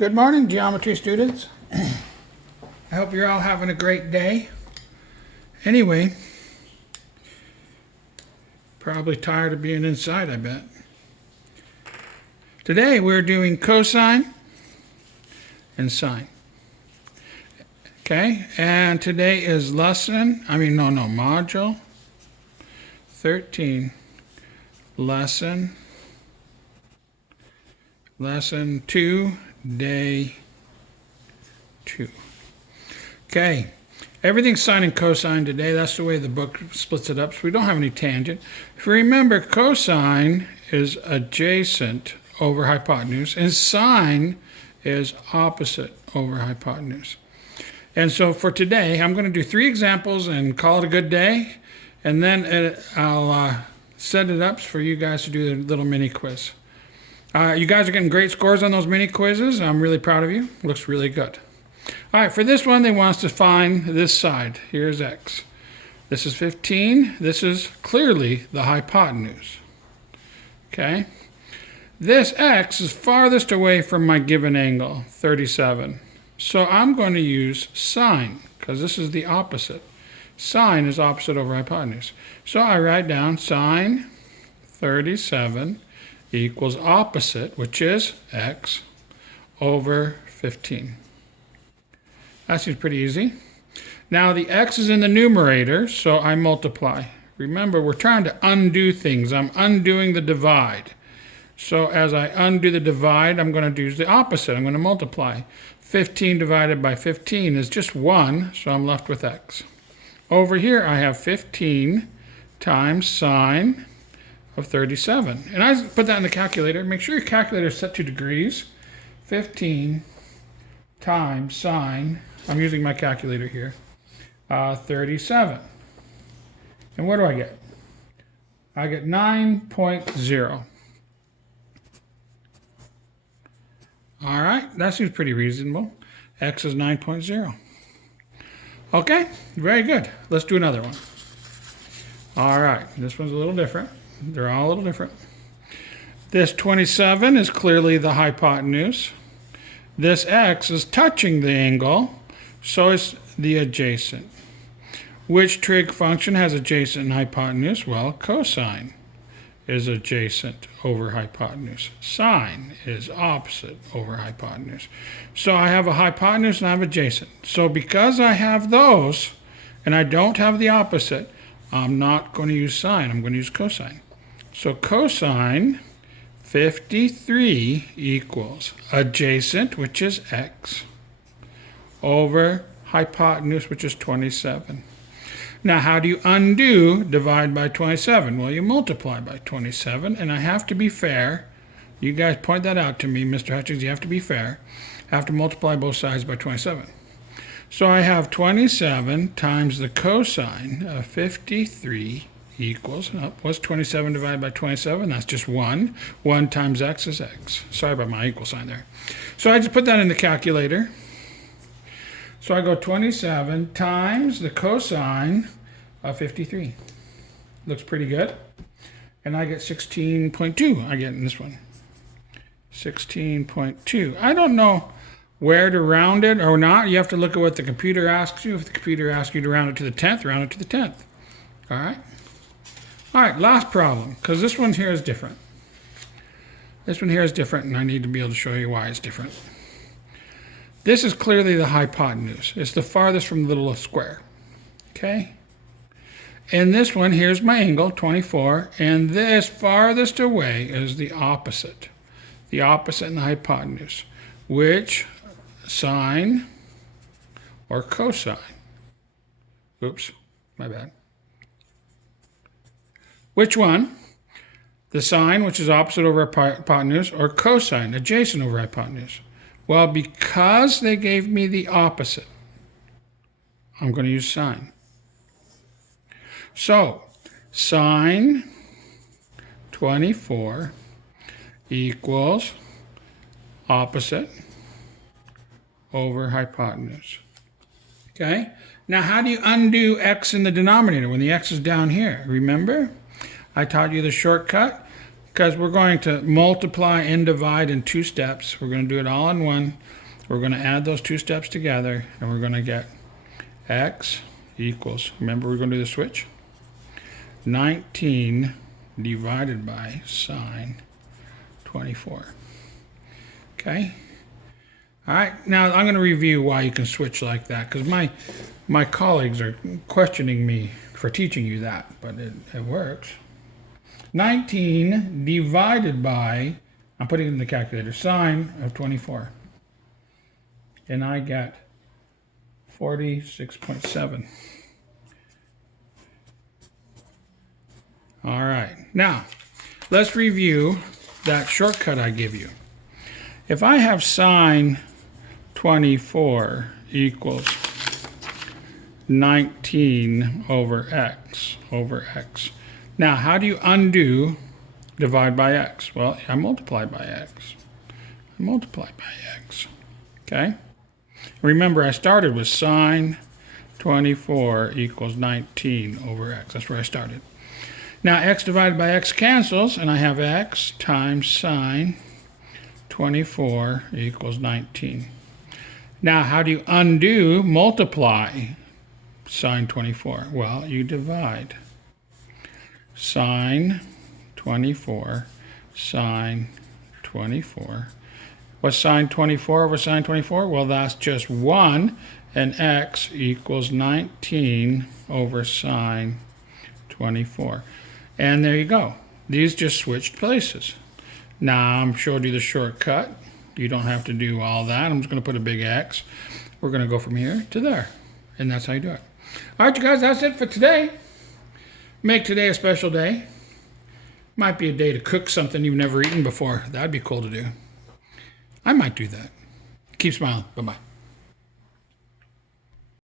Good morning, geometry students. I hope you're all having a great day. Anyway, probably tired of being inside, I bet. Today we're doing cosine and sine. Okay, and today is module 13, lesson 2, day 2. Okay, everything's sine and cosine today. That's the way the book splits it up, so we don't have any tangent. If you remember, cosine is adjacent over hypotenuse, and sine is opposite over hypotenuse. And so for today, I'm going to do 3 examples and call it a good day, and then I'll set it up for you guys to do the little mini quiz. You guys are getting great scores on those mini quizzes. I'm really proud of you. Looks really good. All right, for this one, they want us to find this side. Here's x. This is 15. This is clearly the hypotenuse. Okay. This x is farthest away from my given angle, 37. So I'm going to use sine, because this is the opposite. Sine is opposite over hypotenuse. So I write down sine 37 equals opposite, which is x, over 15. That seems pretty easy. Now the x is in the numerator, so I multiply. Remember, we're trying to undo things. I'm undoing the divide. So as I undo the divide, I'm going to do the opposite. I'm going to multiply. 15 divided by 15 is just 1, so I'm left with x. Over here, I have 15 times sine of 37. And I put that in the calculator. Make sure your calculator is set to degrees. 15 times sine, I'm using my calculator here, 37. And what do I get? I get 9.0. All right, that seems pretty reasonable. X is 9.0. Okay, very good. Let's do another one. All right, this one's a little different. They're all a little different. This 27 is clearly the hypotenuse. This x is touching the angle, so it's the adjacent. Which trig function has adjacent and hypotenuse? Well, cosine is adjacent over hypotenuse. Sine is opposite over hypotenuse. So I have a hypotenuse and I have adjacent. So because I have those and I don't have the opposite, I'm not going to use sine, I'm going to use cosine. So cosine 53 equals adjacent, which is x, over hypotenuse, which is 27. Now, how do you undo divide by 27? Well, you multiply by 27, and I have to be fair. You guys point that out to me, Mr. Hutchins, you have to be fair. I have to multiply both sides by 27. So I have 27 times the cosine of 53 equals, what's 27 divided by 27? That's just 1. 1 times x is x. Sorry about my equal sign there. So I just put that in the calculator. So I go 27 times the cosine of 53. Looks pretty good. And I get 16.2. I get in this one. 16.2. I don't know where to round it or not. You have to look at what the computer asks you. If the computer asks you to round it to the 10th, round it to the 10th. All right? All right, last problem, because this one here is different. This one here is different, and I need to be able to show you why it's different. This is clearly the hypotenuse. It's the farthest from the little square. Okay? And this one, here's my angle, 24, and this farthest away is the opposite. The opposite in the hypotenuse. Which sine or cosine? Oops, my bad. Which one? The sine, which is opposite over hypotenuse, or cosine, adjacent over hypotenuse? Well, because they gave me the opposite, I'm going to use sine. So, sine 24 equals opposite over hypotenuse. Okay? Now, how do you undo x in the denominator when the x is down here? Remember? I taught you the shortcut. because we're going to multiply and divide in 2 steps. We're going to do it all in one. We're going to add those 2 steps together, and we're going to get x equals, remember we're going to do the switch, 19 divided by sine 24. Okay? All right, now I'm going to review why you can switch like that, because my colleagues are questioning me for teaching you that, but it works. 19 divided by, I'm putting it in the calculator, sine of 24. And I get 46.7. All right, now let's review that shortcut I give you. If I have sine 24 equals 19 over x. Now, how do you undo divide by x? Well, I multiply by x. Okay? Remember, I started with sine 24 equals 19 over x. That's where I started. Now, x divided by x cancels, and I have x times sine 24 equals 19. Now, how do you undo multiply sine 24? Well, you divide. Sine 24, sine 24. What's sine 24 over sine 24? Well, that's just 1, and x equals 19 over sine 24. And there you go. These just switched places. Now, I'm showing you the shortcut. You don't have to do all that. I'm just going to put a big X. We're going to go from here to there. And that's how you do it. All right, you guys, that's it for today. Make today a special day. Might be a day to cook something you've never eaten before. That'd be cool to do. I might do that. Keep smiling. Bye-bye.